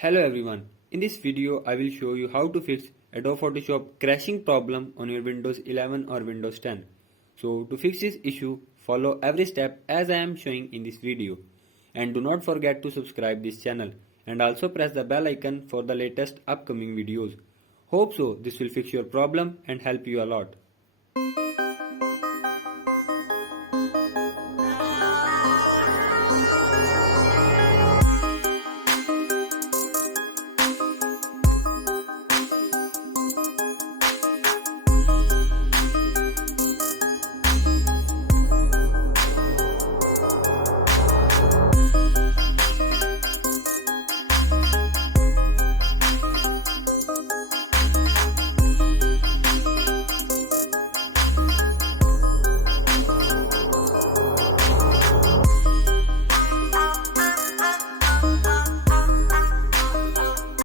Hello everyone, in this video I will show you how to fix Adobe Photoshop crashing problem on your Windows 11 or Windows 10. So to fix this issue, follow every step as I am showing in this video. And do not forget to subscribe this channel and also press the bell icon for the latest upcoming videos. Hope so this will fix your problem and help you a lot.